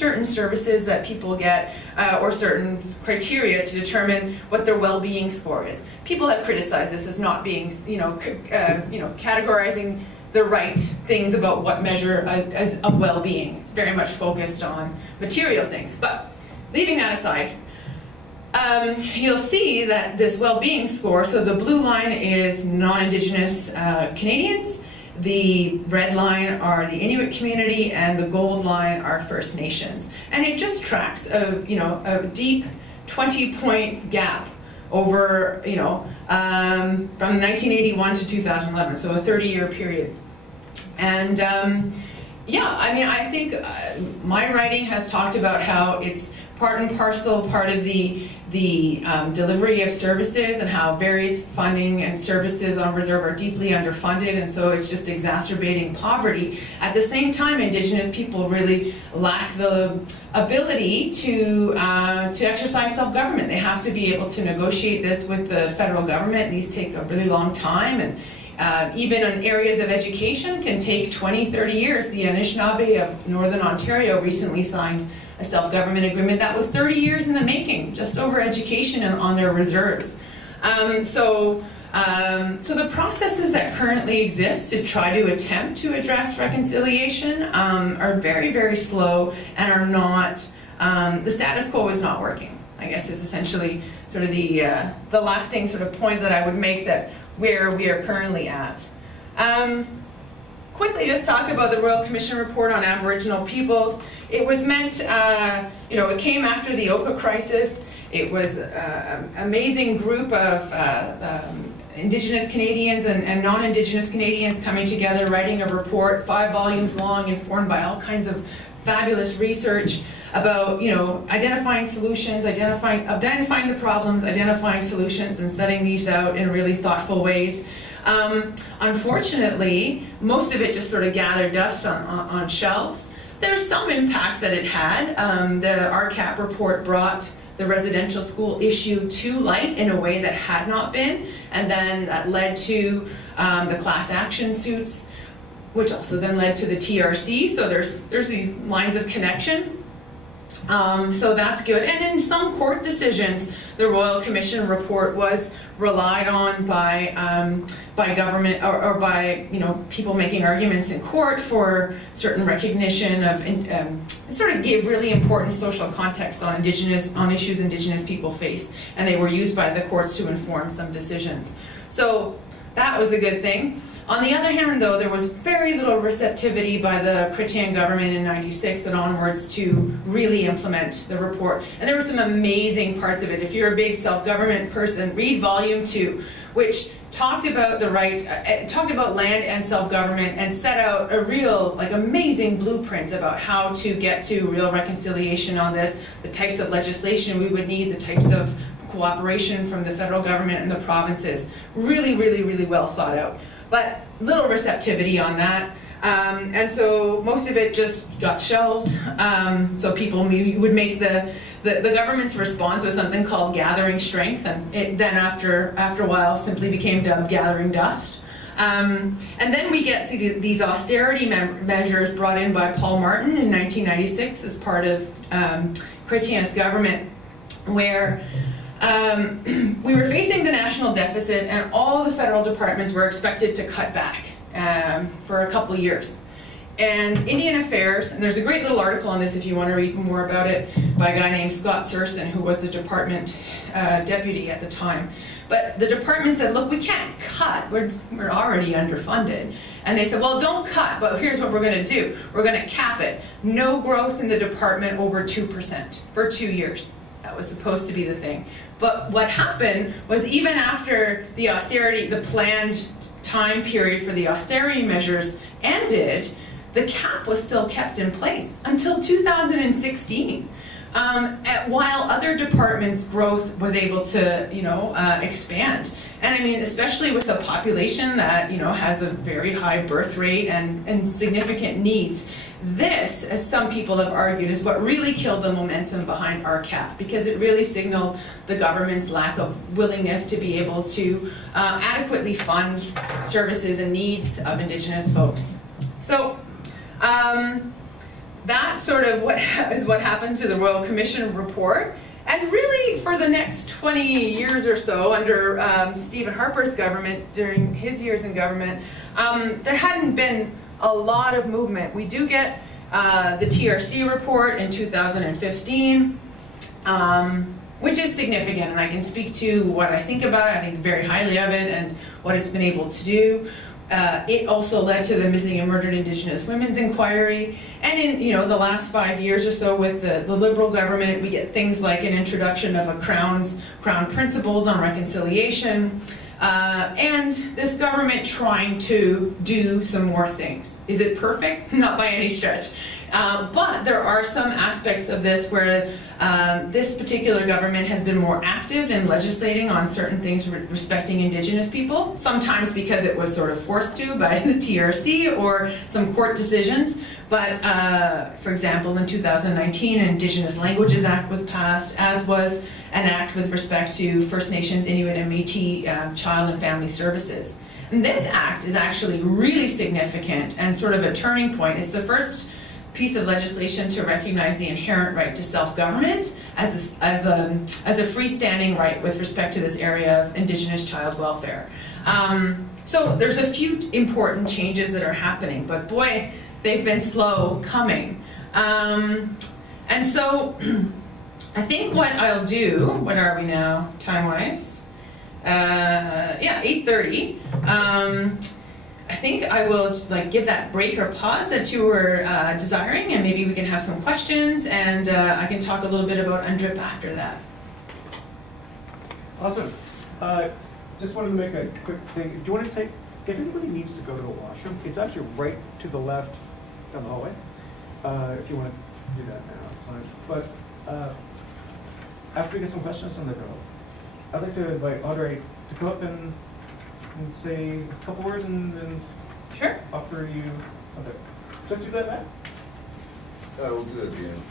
certain services that people get or certain criteria to determine what their well-being score is. People have criticized this as not being, categorizing the right things about what measure of well-being. It's very much focused on material things. But leaving that aside, you'll see that this well-being score, so the blue line is non-Indigenous Canadians, the red line are the Inuit community, and the gold line are First Nations. And it just tracks a deep 20-point gap over, from 1981 to 2011, so a 30-year period. And yeah, I mean, I think my writing has talked about how it's part and parcel, part of the delivery of services, and how various funding and services on reserve are deeply underfunded, and so it's just exacerbating poverty. At the same time, Indigenous people really lack the ability to exercise self-government. They have to be able to negotiate this with the federal government. These take a really long time, and even in areas of education can take 20, 30 years. The Anishinaabe of Northern Ontario recently signed a self-government agreement that was 30 years in the making, just over education and on their reserves. So the processes that currently exist to try to attempt to address reconciliation are very, very slow and are not, the status quo is not working, I guess is essentially sort of the lasting sort of point that I would make, that where we are currently at. Quickly just talk about the Royal Commission report on Aboriginal peoples. It was meant, it came after the Oka crisis. It was an amazing group of Indigenous Canadians and non-Indigenous Canadians coming together, writing a report, 5 volumes long, informed by all kinds of fabulous research about, identifying solutions, identifying the problems, identifying solutions, and setting these out in really thoughtful ways. Unfortunately, most of it just sort of gathered dust on shelves. There's some impacts that it had. The RCAP report brought the residential school issue to light in a way that had not been, and then that led to the class action suits, which also then led to the TRC. So there's these lines of connection. So that's good. And in some court decisions, the Royal Commission report was relied on by government or by people making arguments in court for certain recognition of sort of gave really important social context on issues Indigenous people face, and they were used by the courts to inform some decisions. So that was a good thing. On the other hand, though, there was very little receptivity by the Chrétien government in '96 and onwards to really implement the report. And there were some amazing parts of it. If you're a big self-government person, read Volume 2, which talked about talked about land and self-government and set out a real, amazing blueprint about how to get to real reconciliation on this, the types of legislation we would need, the types of cooperation from the federal government and the provinces. Really, really, really well thought out. But little receptivity on that. And so most of it just got shelved. So people would make the government's response was something called gathering strength, and it then after a while simply became dubbed gathering dust. And then we get to these austerity measures brought in by Paul Martin in 1996 as part of Chrétien's government, where we were facing the national deficit, and all the federal departments were expected to cut back for a couple of years. And Indian Affairs, and there's a great little article on this if you want to read more about it, by a guy named Scott Serson, who was the department deputy at the time. But the department said, look, we can't cut, we're already underfunded. And they said, well, don't cut, but here's what we're going to do. We're going to cap it. No growth in the department over 2% for 2 years. That was supposed to be the thing. But what happened was, even after the austerity, the planned time period for the austerity measures ended, the cap was still kept in place until 2016. While other departments' growth was able to, expand. And I mean, especially with a population that, has a very high birth rate and significant needs. This, as some people have argued, is what really killed the momentum behind RCAP, because it really signaled the government's lack of willingness to be able to adequately fund services and needs of Indigenous folks. So that sort of is what happened to the Royal Commission report. And really, for the next 20 years or so, under Stephen Harper's government, during his years in government, there hadn't been a lot of movement. We do get the TRC report in 2015, which is significant, and I can speak to what I think about it. I think very highly of it and what it's been able to do. It also led to the Missing and Murdered Indigenous Women's Inquiry, and in the last 5 years or so with the Liberal government, we get things like an introduction of a Crown Principles on Reconciliation, and this government trying to do some more things. Is it perfect? Not by any stretch. But there are some aspects of this where this particular government has been more active in legislating on certain things respecting Indigenous people, sometimes because it was sort of forced to by the TRC or some court decisions. But for example, in 2019, an Indigenous Languages Act was passed, as was an act with respect to First Nations, Inuit, and Métis child and family services. And this act is actually really significant and sort of a turning point. It's the first piece of legislation to recognize the inherent right to self-government as a freestanding right with respect to this area of Indigenous child welfare. So there's a few important changes that are happening, but boy, they've been slow coming. And so I think what I'll do, what are we now, time-wise? Yeah, 8:30. I think I will give that break or pause that you were desiring, and maybe we can have some questions, and I can talk a little bit about UNDRIP after that. Awesome. Just wanted to make a quick thing. Do you want to take, if anybody needs to go to the washroom, it's actually right to the left down the hallway. If you want to do that now, it's fine. But after we get some questions on the bill, I'd like to invite Audrey to come up and say a couple words and sure. Offer you something. So do that, Matt? We'll do it at the end.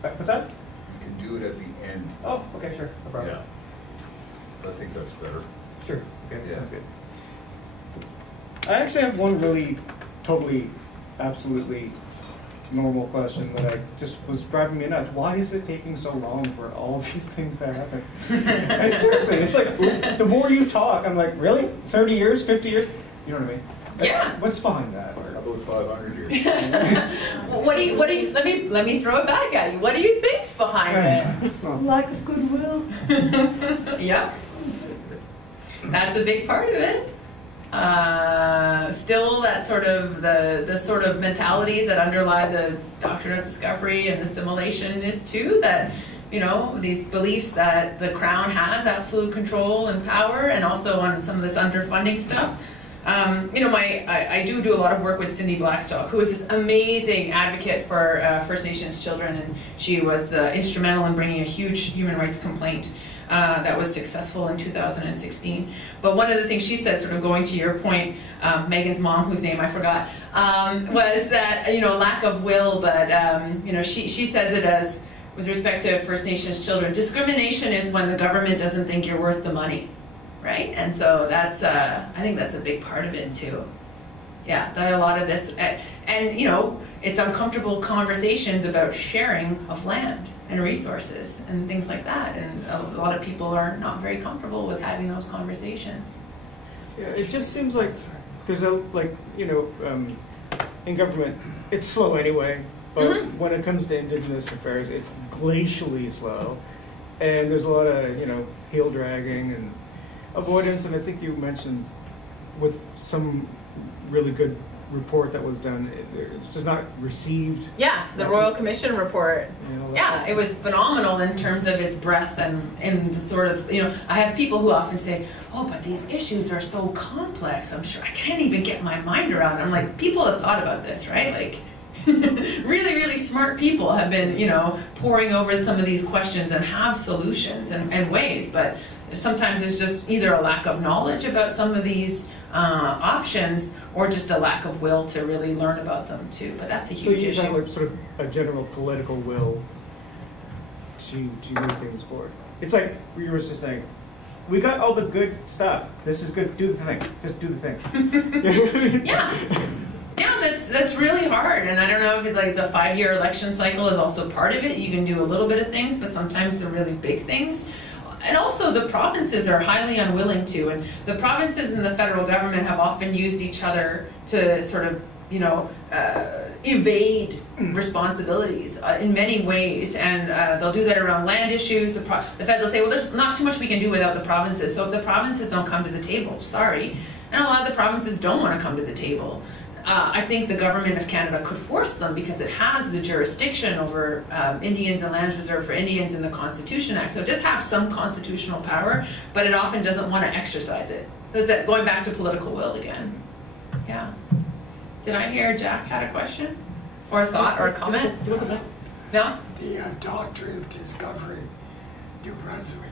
What's that? You can do it at the end. Oh, okay, sure. No problem. Yeah. I think that's better. Sure. Okay, yeah. Sounds good. I actually have one really, totally, absolutely normal question that I just was driving me nuts. Why is it taking so long for all these things to happen? And seriously, it's like the more you talk, I'm like, really? 30 years, 50 years? You know what I mean? Yeah. What's behind that? About 500 years. What do you? Let me throw it back at you. What do you think's behind it? Lack of goodwill. Yeah. That's a big part of it. Still, that sort of the sort of mentalities that underlie the doctrine of discovery and assimilationists too. That these beliefs that the Crown has absolute control and power, and also on some of this underfunding stuff. I do a lot of work with Cindy Blackstock, who is this amazing advocate for First Nations children, and she was instrumental in bringing a huge human rights complaint that was successful in 2016. But one of the things she said, sort of going to your point, Megan's mom, whose name I forgot, was that lack of will. But she says it as, with respect to First Nations children, discrimination is when the government doesn't think you're worth the money. Right, and so that's I think that's a big part of it too. Yeah, that a lot of this, and it's uncomfortable conversations about sharing of land and resources and things like that, and a lot of people are not very comfortable with having those conversations. Yeah, it just seems like there's in government, it's slow anyway, but when it comes to Indigenous affairs, it's glacially slow, and there's a lot of heel dragging and avoidance, and I think you mentioned with some really good report that was done, it's just not received. Yeah, the Royal Commission report. Yeah, it was phenomenal in terms of its breadth and in the sort of, I have people who often say, oh, but these issues are so complex, I'm sure I can't even get my mind around it. I'm like, people have thought about this, right? Like, really, really smart people have been, poring over some of these questions and have solutions and ways, but sometimes there's just either a lack of knowledge about some of these options, or just a lack of will to really learn about them too. But that's a huge issue. So you have sort of a general political will to move things forward. It's like you were just saying, we got all the good stuff. This is good. Do the thing. Just do the thing. Yeah. Yeah, that's really hard, and I don't know if like the 5-year election cycle is also part of it. You can do a little bit of things, but sometimes they're really big things. And also the provinces are highly unwilling to, and the provinces and the federal government have often used each other to sort of, you know, evade responsibilities in many ways, and they'll do that around land issues. The feds will say, well, there's not too much we can do without the provinces, so if the provinces don't come to the table, sorry. And a lot of the provinces don't want to come to the table. I think the government of Canada could force them because it has the jurisdiction over Indians and lands reserved for Indians in the Constitution Act. So it does have some constitutional power, but it often doesn't want to exercise it. Is that going back to political will again? Yeah. Did I hear Jack had a question? Or a thought or a comment? No? The doctrine of discovery, New Brunswick,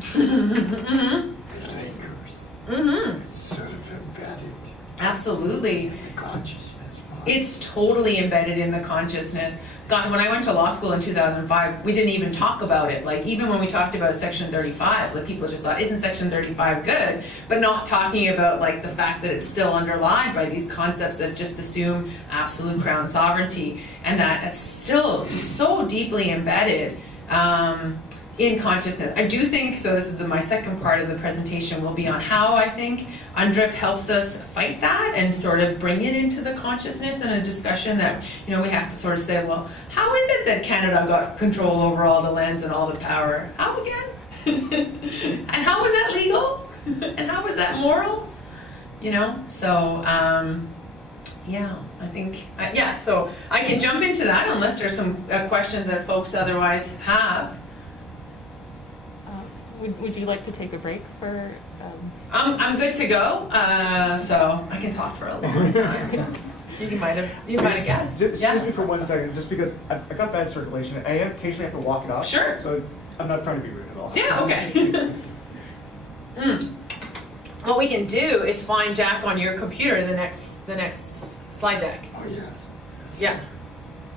Mm-hmm. it lingers. Mm-hmm. It's sort of embedded Absolutely. in the consciousness mind. It's totally embedded in the consciousness. God, when I went to law school in 2005, we didn't even talk about it. Like, even when we talked about Section 35, like, people just thought, isn't Section 35 good? But not talking about, like, the fact that it's still underlined by these concepts that just assume absolute crown sovereignty, and that it's still just so deeply embedded in consciousness. I do think, so this is my second part of the presentation, will be on how I think UNDRIP helps us fight that and sort of bring it into the consciousness and a discussion that, you know, we have to sort of say, well, how is it that Canada got control over all the lands and all the power? How again? And how was that legal? And how was that moral? You know, so, yeah, I think, yeah, so I can jump into that unless there's some questions that folks otherwise have. Would you like to take a break for? I'm good to go, so I can talk for a long time. You might have guessed. Excuse me for 1 second, just because I got bad circulation. I occasionally have to walk it off. Sure. So I'm not trying to be rude at all. Yeah, okay. What we can do is find Jack on your computer the next slide deck. Oh, yes. Yeah.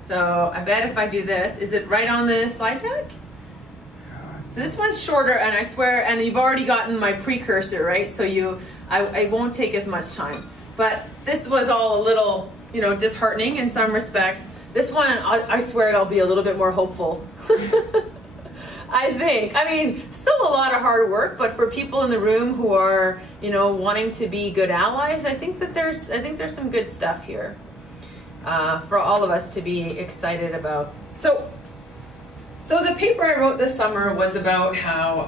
So I bet if I do this, is it right on the slide deck? So this one's shorter, and I swear, and you've already gotten my precursor, right? So I won't take as much time. But this was all a little, you know, disheartening in some respects. This one, I swear I'll be a little bit more hopeful. I think. I mean, still a lot of hard work, but for people in the room who are, you know, wanting to be good allies, I think there's some good stuff here for all of us to be excited about. So the paper I wrote this summer was about how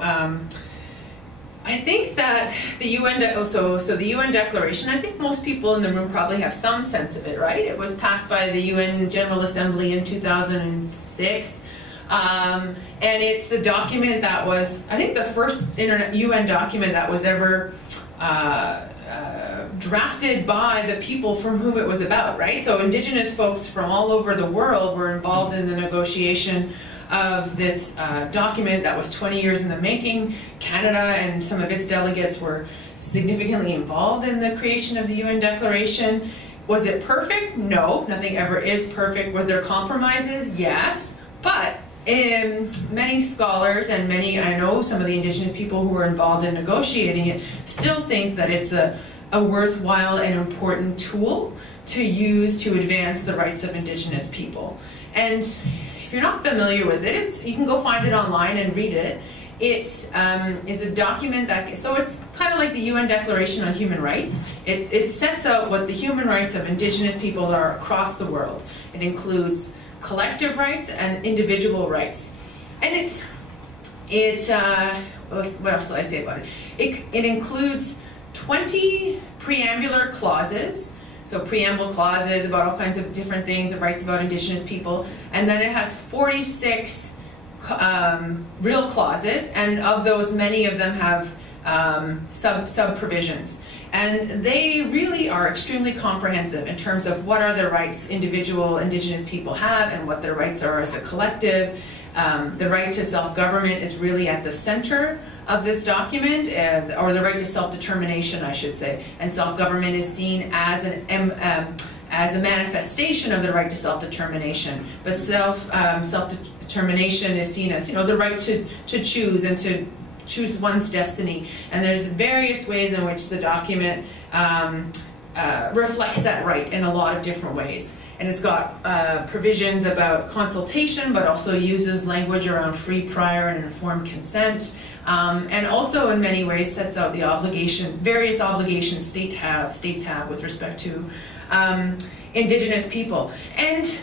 I think that the UN, so the UN Declaration, I think most people in the room probably have some sense of it, right? It was passed by the UN General Assembly in 2006. And it's a document that was, I think, the first UN document that was ever drafted by the people from whom it was about, right? So Indigenous folks from all over the world were involved in the negotiation of this document that was 20 years in the making. Canada and some of its delegates were significantly involved in the creation of the UN Declaration. Was it perfect? No, nothing ever is perfect. Were there compromises? Yes, but many scholars and many, I know some of the Indigenous people who were involved in negotiating it, still think that it's a worthwhile and important tool to use to advance the rights of Indigenous people. And if you're not familiar with it, you can go find it online and read it. It is a document that, so it's kind of like the UN Declaration on Human Rights. It sets out what the human rights of Indigenous people are across the world. It includes collective rights and individual rights. And what else did I say about it? It includes 20 preambular clauses. So preamble clauses about all kinds of different things, it writes about Indigenous people. And then it has 46 real clauses, and of those, many of them have sub-provisions. And they really are extremely comprehensive in terms of what are the rights individual Indigenous people have and what their rights are as a collective. The right to self-government is really at the center of this document, or the right to self-determination, I should say. And self-government is seen as a manifestation of the right to self-determination. But self-determination is seen as, you know, the right to choose and to choose one's destiny. And there's various ways in which the document reflects that right in a lot of different ways. And it's got provisions about consultation, but also uses language around free, prior, and informed consent. And also in many ways sets out the various obligations states have with respect to Indigenous people. And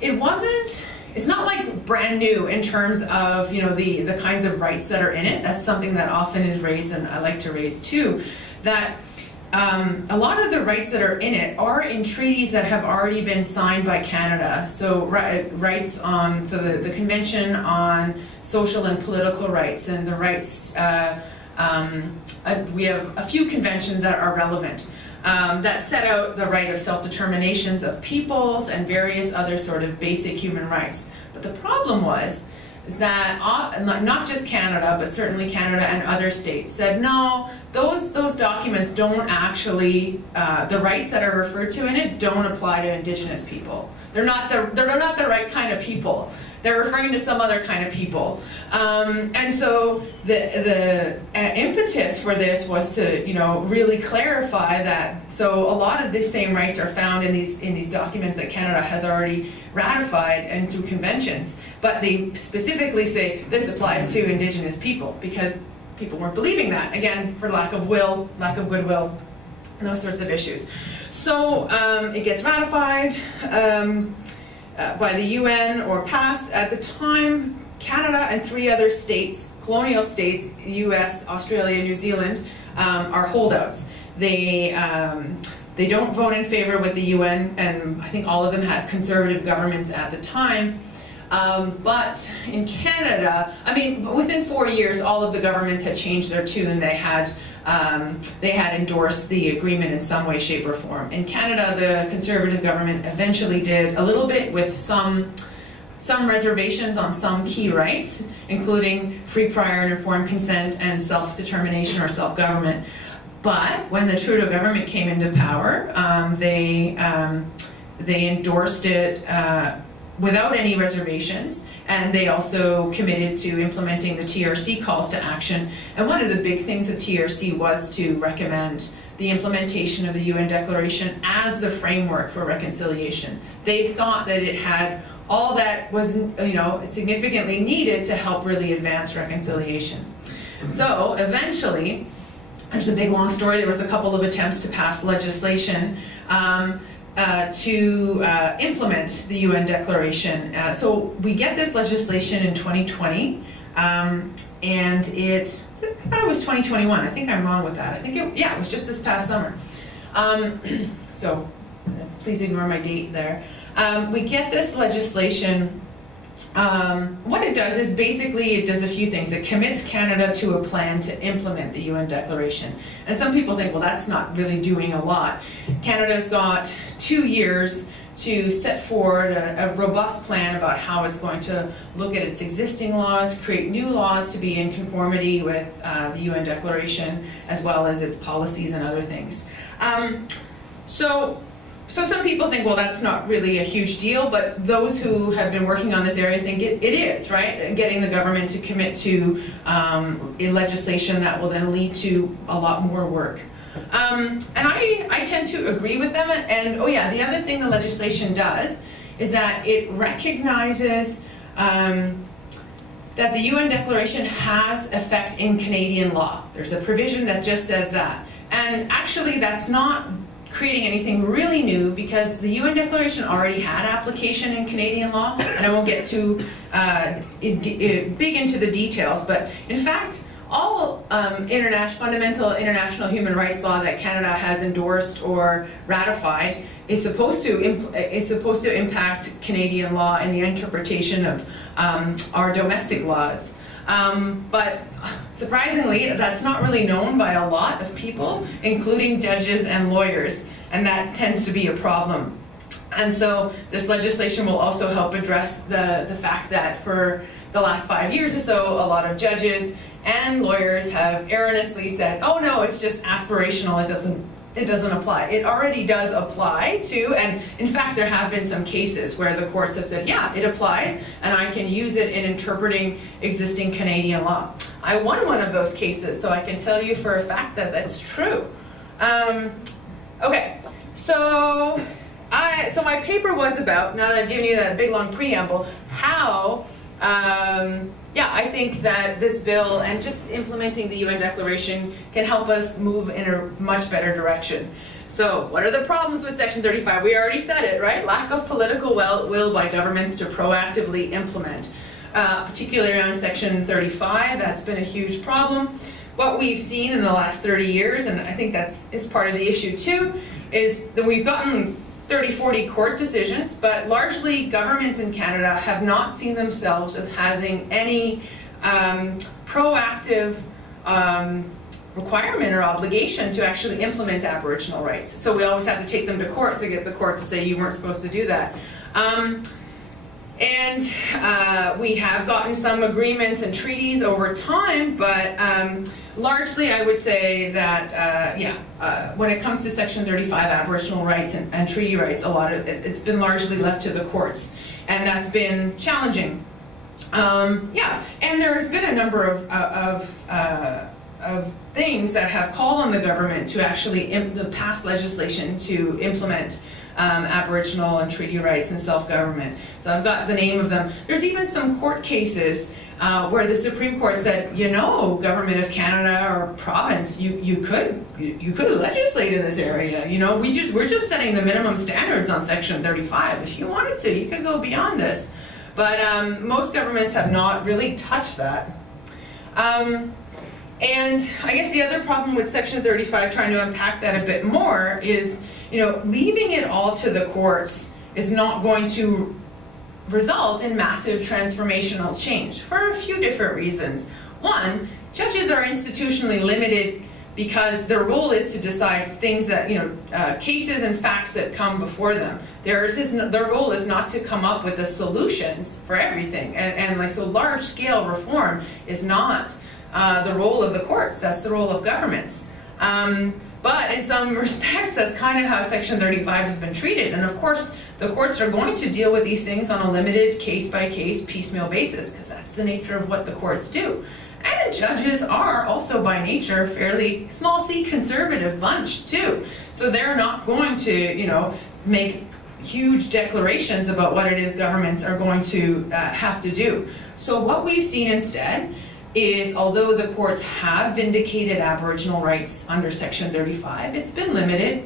it's not like brand new in terms of, you know, the kinds of rights that are in it. That's something that often is raised, and I like to raise too, that a lot of the rights that are in it are in treaties that have already been signed by Canada. So rights on, so the Convention on Social and Political Rights, and the rights, we have a few conventions that are relevant that set out the right of self-determinations of peoples and various other sort of basic human rights. But the problem is that not just Canada, but certainly Canada and other states said, no, those documents don't actually, the rights that are referred to in it don't apply to Indigenous people. They're not the right kind of people. They're referring to some other kind of people. And so the impetus for this was to, you know, really clarify that. So a lot of these same rights are found in these documents that Canada has already ratified and through conventions. But they specifically say this applies to Indigenous people because people weren't believing that. Again, for lack of will, lack of goodwill, and those sorts of issues. So it gets ratified by the UN or passed. At the time, Canada and 3 other states, colonial states, US, Australia, New Zealand, are holdouts. They don't vote in favor with the UN, and I think all of them had conservative governments at the time. But in Canada, I mean, within 4 years, all of the governments had changed their tune. They had endorsed the agreement in some way, shape, or form. In Canada, the conservative government eventually did a little bit with some reservations on some key rights, including free, prior, and informed consent and self-determination or self-government. But when the Trudeau government came into power, they endorsed it without any reservations, and they also committed to implementing the TRC calls to action. And one of the big things of TRC was to recommend the implementation of the UN Declaration as the framework for reconciliation. They thought that it had all that was, you know, significantly needed to help really advance reconciliation. So eventually, there's a big long story. There was a couple of attempts to pass legislation to implement the UN Declaration. So we get this legislation in 2020, and I thought it was 2021. I think I'm wrong with that. I think it was just this past summer. So please ignore my date there. We get this legislation. What it does is basically it does a few things. It commits Canada to a plan to implement the UN Declaration. And some people think, well, that's not really doing a lot. Canada's got 2 years to set forward a robust plan about how it's going to look at its existing laws, create new laws to be in conformity with the UN Declaration, as well as its policies and other things. So some people think, well, that's not really a huge deal, but those who have been working on this area think it is, right? Getting the government to commit to a legislation that will then lead to a lot more work. And I tend to agree with them. And oh yeah, the other thing the legislation does is that it recognizes that the UN Declaration has effect in Canadian law. There's a provision that just says that. And actually that's not creating anything really new, because the UN Declaration already had application in Canadian law, and I won't get too big into the details, but in fact, all fundamental international human rights law that Canada has endorsed or ratified is supposed to impact Canadian law and the interpretation of our domestic laws. But surprisingly, that's not really known by a lot of people, including judges and lawyers, and that tends to be a problem. And so this legislation will also help address the fact that for the last 5 years or so, a lot of judges and lawyers have erroneously said, oh no, it's just aspirational, it doesn't apply. It already does apply to, and in fact there have been some cases where the courts have said, yeah, it applies, and I can use it in interpreting existing Canadian law. I won one of those cases, so I can tell you for a fact that that's true. Okay, So my paper was about, now that I've given you that big long preamble, how, I think that this bill and just implementing the UN Declaration can help us move in a much better direction. So what are the problems with Section 35? We already said it, right? Lack of political will by governments to proactively implement. Particularly on Section 35, that's been a huge problem. What we've seen in the last 30 years, and I think is part of the issue too, is that we've gotten 30, 40 court decisions, but largely governments in Canada have not seen themselves as having any proactive requirement or obligation to actually implement Aboriginal rights. So we always had to take them to court to get the court to say you weren't supposed to do that. We have gotten some agreements and treaties over time, but largely I would say that, when it comes to Section 35 Aboriginal rights and treaty rights, a lot of it's been largely left to the courts, and that's been challenging. And there's been a number of things that have called on the government to actually pass legislation to implement Aboriginal and treaty rights and self-government. So I've got the name of them. There's even some court cases where the Supreme Court said, you know, Government of Canada or province, you could legislate in this area. You know, we're just setting the minimum standards on Section 35. If you wanted to, you could go beyond this. But most governments have not really touched that. And I guess the other problem with Section 35, trying to unpack that a bit more, is, you know, leaving it all to the courts is not going to result in massive transformational change for a few different reasons. One, judges are institutionally limited because their role is to decide things that, you know, cases and facts that come before them. Their role is not to come up with the solutions for everything. And like, so large-scale reform is not the role of the courts. That's the role of governments. But in some respects, that's kind of how Section 35 has been treated. And of course, the courts are going to deal with these things on a limited case-by-case, piecemeal basis, because that's the nature of what the courts do. And judges are also by nature a fairly small c conservative bunch too. So they're not going to, you know, make huge declarations about what it is governments are going to have to do. So what we've seen instead is, although the courts have vindicated Aboriginal rights under Section 35, it's been limited.